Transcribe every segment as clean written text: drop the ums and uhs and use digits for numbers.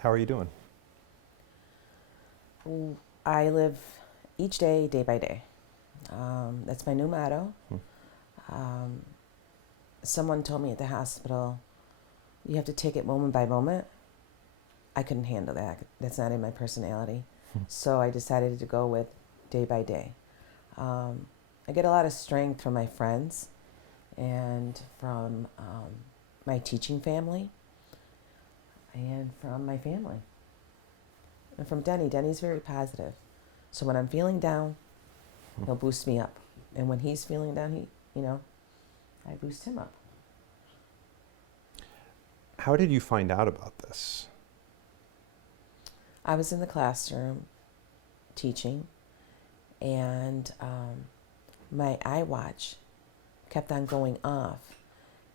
How are you doing? I live each day, day by day. That's my new motto. Hmm. Um, Someone told me at the hospital, you have to take it moment by moment. I couldn't handle that. That's not in my personality. Hmm. So I decided to go with day by day. Um, I get a lot of strength from my friends and from my teaching family and from my family and from Denny. Denny's very positive. So when I'm feeling down, Hmm. he'll boost me up. And when he's feeling down, I boost him up. How did you find out about this? I was in the classroom teaching, and my iWatch kept on going off.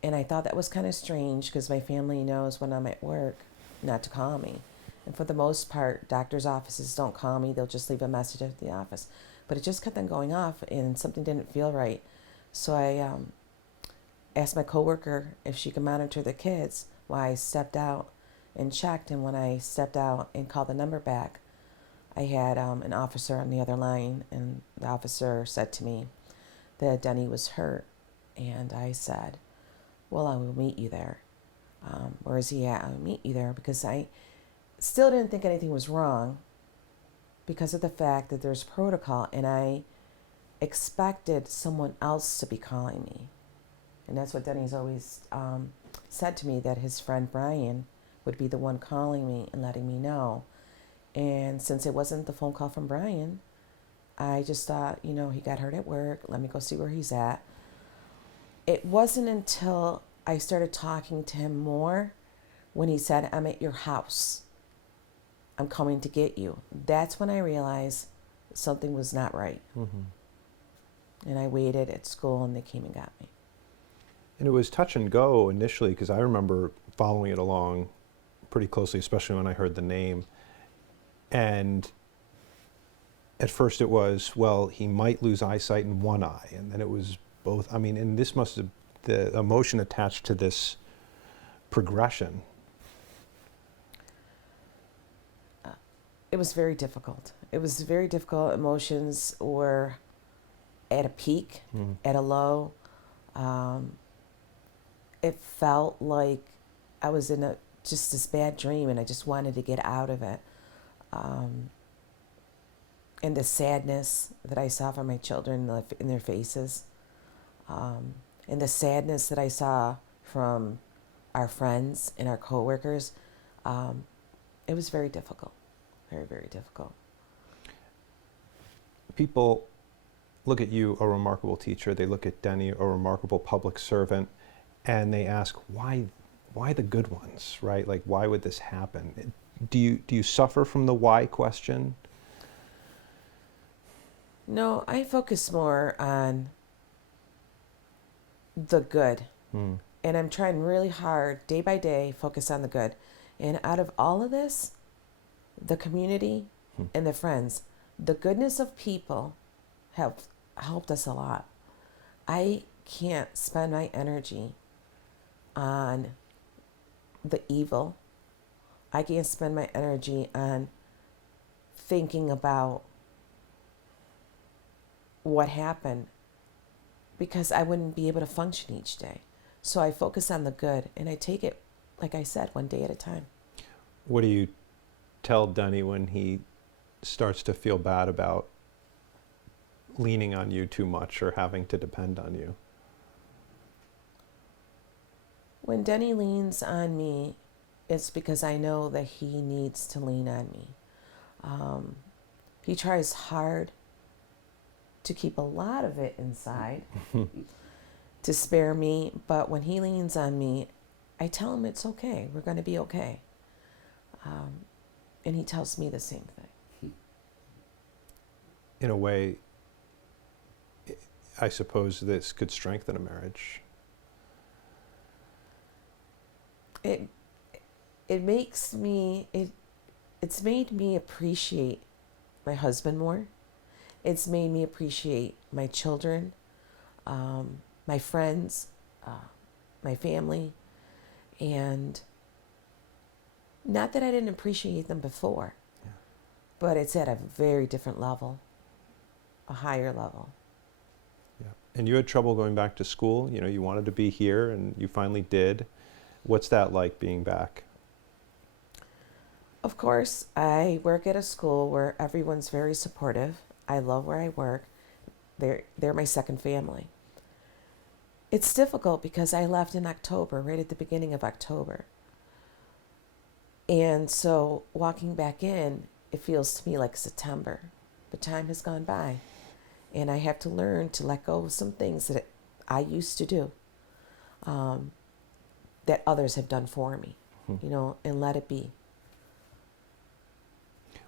And I thought that was kind of strange because my family knows when I'm at work not to call me. And for the most part, doctors' offices don't call me, they'll just leave a message at the office. But it just kept on going off, and something didn't feel right. So I asked my coworker if she could monitor the kids while I stepped out and checked. And when I stepped out and called the number back, I had an officer on the other line, and the officer said to me that Denny was hurt. And I said, well, I will meet you there. Where is he at? I'll meet you there, because I still didn't think anything was wrong because of the fact that there's protocol, and I expected someone else to be calling me. And that's what Denny's always said to me, that his friend Brian would be the one calling me and letting me know. And since it wasn't the phone call from Brian, I just thought, he got hurt at work. Let me go see where he's at. It wasn't until I started talking to him more when he said, I'm at your house. I'm coming to get you. That's when I realized something was not right. Mm-hmm. And I waited at school, and they came and got me. And it was touch and go initially because I remember following it along pretty closely, especially when I heard the name. And at first it was, well, he might lose eyesight in one eye. And then it was both. I mean, and this must have, the emotion attached to this progression. It was very difficult. It was very difficult. Emotions were at a peak, Mm. at a low. It felt like I was in just this bad dream, and I just wanted to get out of it. And the sadness that I saw from my children in their faces, and the sadness that I saw from our friends and our coworkers, it was very difficult, very, very difficult. People look at you, a remarkable teacher. They look at Denny, a remarkable public servant, and they ask, why the good ones, right? Like, why would this happen? Do you suffer from the why question? No, I focus more on the good. Mm. And I'm trying really hard, day by day, focus on the good. And out of all of this, the community Hmm. and the friends, the goodness of people have helped us a lot. I can't spend my energy on the evil. I can't spend my energy on thinking about what happened, because I wouldn't be able to function each day. So I focus on the good, and I take it, like I said, one day at a time. What do you tell Denny when he starts to feel bad about leaning on you too much or having to depend on you? When Denny leans on me, it's because I know that he needs to lean on me. He tries hard to keep a lot of it inside to spare me, but when he leans on me, I tell him it's okay. We're going to be okay. And he tells me the same thing. In a way, I suppose this could strengthen a marriage. It it's made me appreciate my husband more. It's made me appreciate my children, my friends, my family, and Not that I didn't appreciate them before, Yeah. but it's at a very different level, a higher level. Yeah. And you had trouble going back to school. You know, you wanted to be here, and you finally did. What's that like, being back? Of course, I work at a school where everyone's very supportive. I love where I work. They're my second family. It's difficult because I left in October, right at the beginning of October. And so walking back in, it feels to me like September. But time has gone by. And I have to learn to let go of some things that I used to do, that others have done for me, you know, and let it be.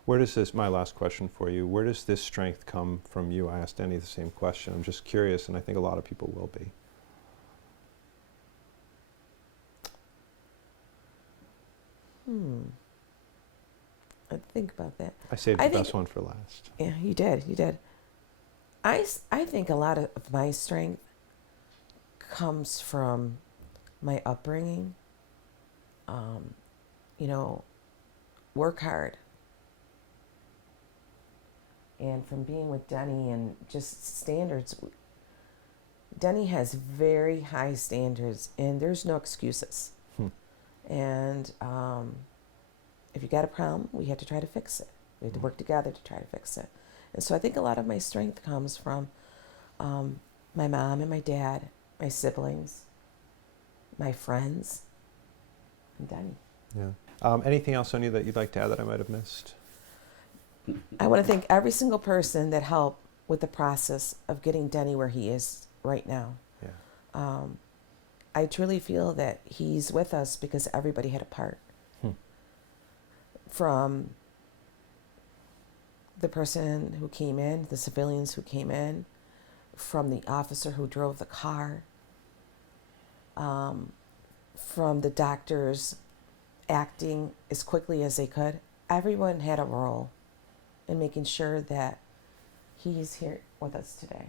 Where does this, my last question for you, where does this strength come from you? I asked Denny the same question. I'm just curious, and I think a lot of people will be. I think about that. I saved I the think, best one for last. yeah, you did. I think a lot of my strength comes from my upbringing. You know, work hard. And from being with Denny and just standards, Denny has very high standards, and there's no excuses. And if you got a problem, we had to try to fix it. We had to work together to try to fix it. And so I think a lot of my strength comes from my mom and my dad, my siblings, my friends, and Denny. Yeah. Anything else, Sonia, that you'd like to add that I might have missed? I want to thank every single person that helped with the process of getting Denny where he is right now. Yeah. I truly feel that he's with us because everybody had a part. From the person who came in, the civilians who came in, from the officer who drove the car, from the doctors acting as quickly as they could. Everyone had a role in making sure that he's here with us today.